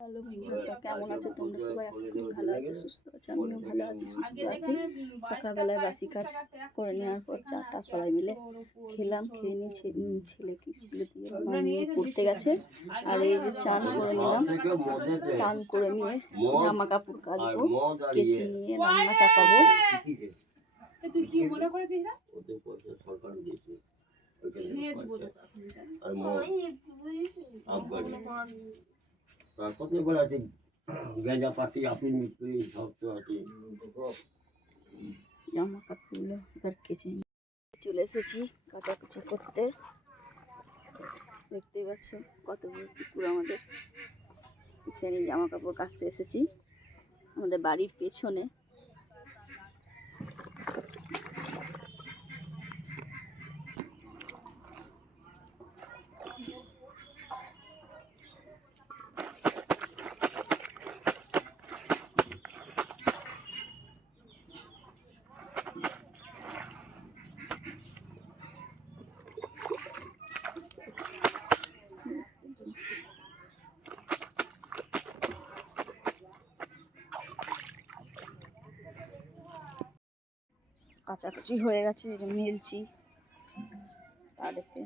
Hello বন্ধুরা কেমন আছো? তোমরা সবাই আশা করি ভালো আছো সুস্থ আছো আমিও ভালো আছি সুস্থ আছি। সকালবেলায় বাসি কাজ করে নেওয়ার পর চারটা সবাই মিলে খেলাম খেয়ে নিয়ে ছে- ছেলেকে স্কুলে দিয়ে আমার মেয়ে পড়তে গেছে। আর এই যে চান করে নিলাম চান করে নিয়ে জামা কাপড় কাচবো কেচে নিয়ে রান্না চাপাবো। তুই কি মনে করেছিস না সরকার দিয়েছে। আর আছে গেঁজা পাতি সব তো আছে। জামা কাপড়গুলো চলে এসেছি কাচাকুচি করতে। দেখতেই পাচ্ছ কত কুকুর আমাদের। এখানে জামা কাপড় কাচতে এসেছি। আমাদের বাড়ির পেছনে কাচাকুচি হয়ে গেছে যে মেলছি তাদেরকে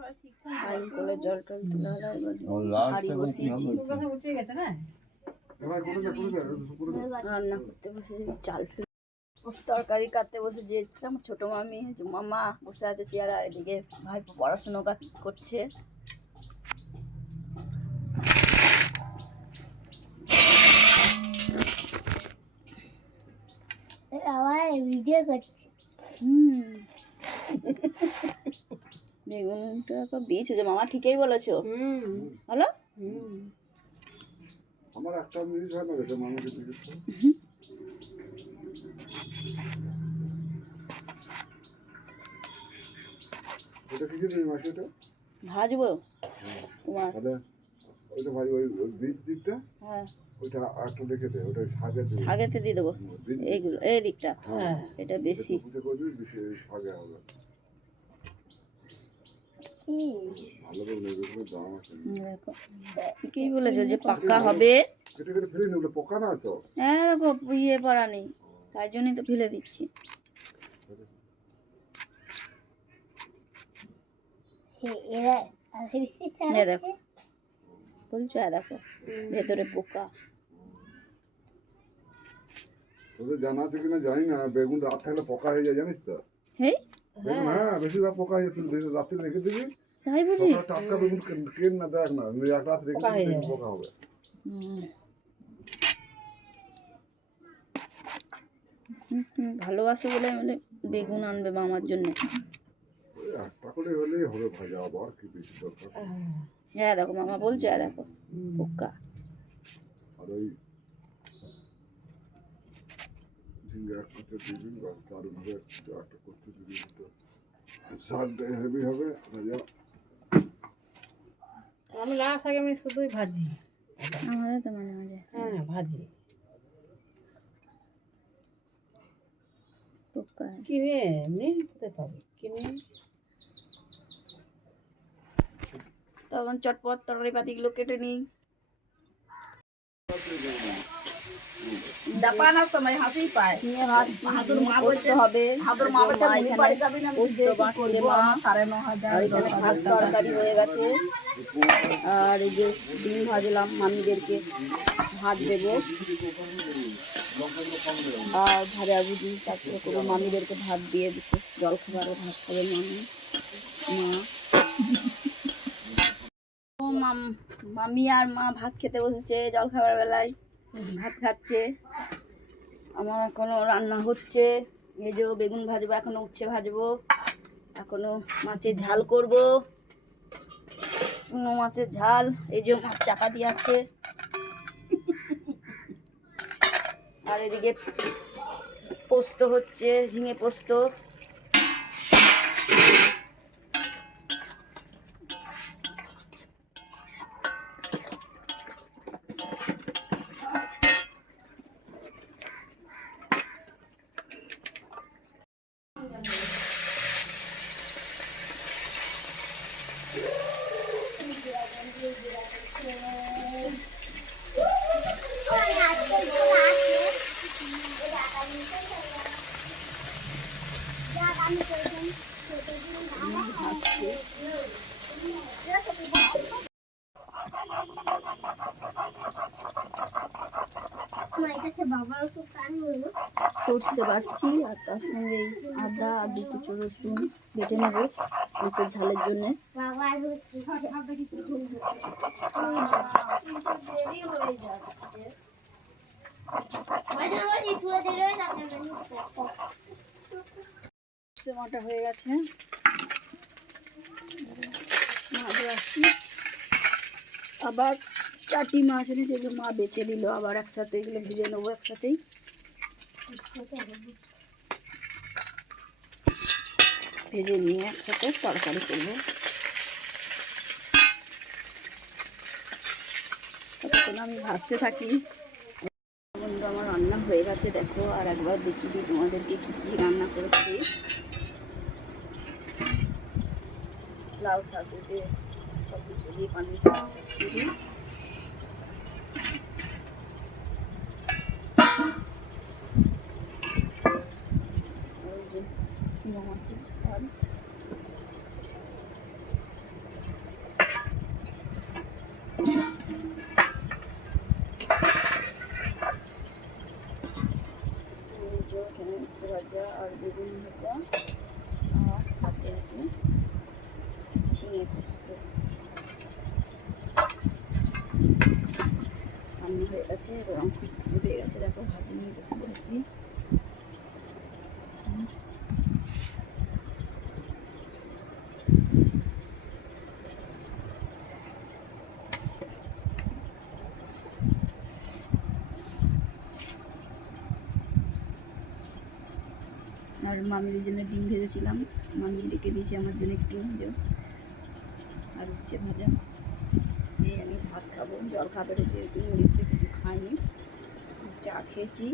করে জল টল তুলে বসিয়েছি। উঠে গেছে না? রান্না করতে বসে চাল ফেলে। তরকারি কাটতে বসে যে আমার ছোটো মামি যে মামা বসে আছে চেয়ার আর এদিকে ভাই পড়াশুনো কা- করছে। আবার ভিডিও করছি। হুম। বেগুনটা তো দিয়েছ যে মামা ঠিকই বলেছ। হুম। হলো? আমার একটা মিনিট হয় না রেখে কি ওটা ভাজবো। তোমার। ওইটা ভাই ওই ওই বীজ দিকটা হ্যাঁ। ওইটা রেখে দে ওটা দিবি দিয়ে দেবো। এইগুলো এই দিকটা। হ্যাঁ। এটা বেশি। হবে। কি বলেছ যে পাকা হবে? হ্যাঁ দেখো ইয়ে পড়া নেই। তাই জন্যই তো ফেলে দিচ্ছি। দেখো। বলছো হ্যাঁ দেখো ভেতরে পোকা। তোদের জানা আছে কিনা? জানি না। বেগুন রাত থাকলে পোকা হয়ে যায় জানিস তো? হেই? বেগুন হ্যাঁ। বেশিরভাগ পোকা রাত্রে রেখে দিবি তাই বুঝি? টাটকা বেগুন কেন- কেন না দেখ না এক রাত রেখে পোকা দিবি পোকা হবে। ভালোবাসো বলে বলে বেগুন আনবে মামার জন্য। একটা করে হলেই হবে ভাজা আবার কি বেশি দরকার? হ্যাঁ দেখো মামা বলছো হ্যাঁ দেখো পোকা। আর ওই ঝিঙ্গা এক করতে দিবি বা দারুণভাবে একটা একটা করতে দিবি তো হেভি হবে ভাজা আমি লাস্ট আগে আমি শুধুই ভাজি। আমাদের তো মাঝে মাঝে। হ্যাঁ ভাজি। কিনে এমনি কোথায় পাবি। কিনে। তখন চটপট তরকারি পাতিগুলো কেটে নিই। দাপানোর সময় হাসি পায়। ভাত হাতুর মা হবে। হাতুর মা বলছে মা বাড়ি যাবি না পোস্ত বাটছে সাড়ে ন হাজার আর এখানে শাক তরকারি হয়ে গেছে। আর এই যে ডিম ভাজলাম মামিদেরকে ভাত দেবো। আর ভাজা ভুজি তারপরে কোনো মামিদেরকে ভাত দিয়ে দিতে জল খাবারও ভাত খাবে মামি। মা। মামি আর মা ভাত খেতে বসেছে জল খাবার বেলায়। ভাত খাচ্ছে, আমার এখনও রান্না হচ্ছে এই বেগুন ভাজবো, এখনও উচ্ছে ভাজবো, এখনও মাছের ঝাল করব চুনো মাছের ঝাল, এই যে মাছ চাকা দিয়ে আছে। আর এদিকে পোস্ত হচ্ছে, ঝিঙে পোস্ত। সর্ষে বাটছি আর তার সঙ্গে আদা আর দু কুচো রসুন বেটে নেব মাছের ঝালের জন্য। তাকে সর্ষে মাটা হয়ে গেছে। আবার চারটি মাছ এনেছে যে মা বেছে দিল। আবার একসাথে এগুলো ভেজে নেব একসাথেই। ভেজে নিয়ে একসাথে তরকারি করব। আমি ভাজতে থাকি। বন্ধু আমার রান্না হয়ে গেছে, দেখো। আর একবার দেখি দিই তোমাদেরকে কী কী রান্না করেছি। লাউ, শাক দিয়ে সব কিছু দিয়ে পানি আর বেগুন ভাজা আর সাথে আছে ঝিঙে পোস্ত রান্না হয়ে গেছে, রং উঠে গেছে, দেখো ভাতে নিয়ে বসে পড়েছি। আর মামির জন্য ডিম ভেজেছিলাম। মামি ডেকে দিয়েছি আমার জন্য একটু ভেজো আর হচ্ছে ভাজা। এই আমি ভাত খাব, জল খাবার যেহেতু মুড়িতে কিছু খাইনি। চা খেয়েছি।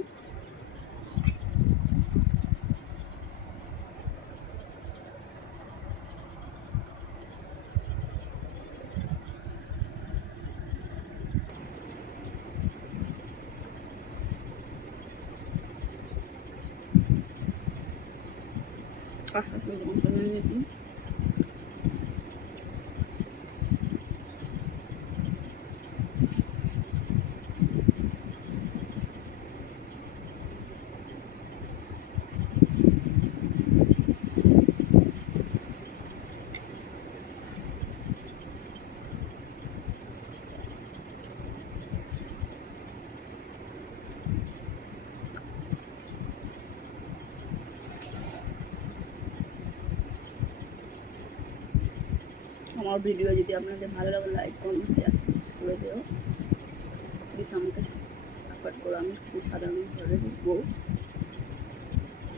пахнет. আমার ভিডিও যদি আপনাদের ভালো লাগে লাইক কমেন্ট শেয়ার করে দেও। প্লিজ আমাকে সাপোর্ট করো, আমি খুবই সাধারণভাবে দেখব।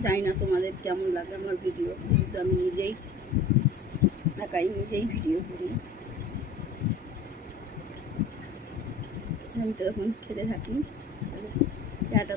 জানি না তোমাদের কেমন লাগে আমার ভিডিও কিন্তু আমি নিজেই একাই নিজেই ভিডিও করি। আমি তো এখন খেতে থাকি। টাটা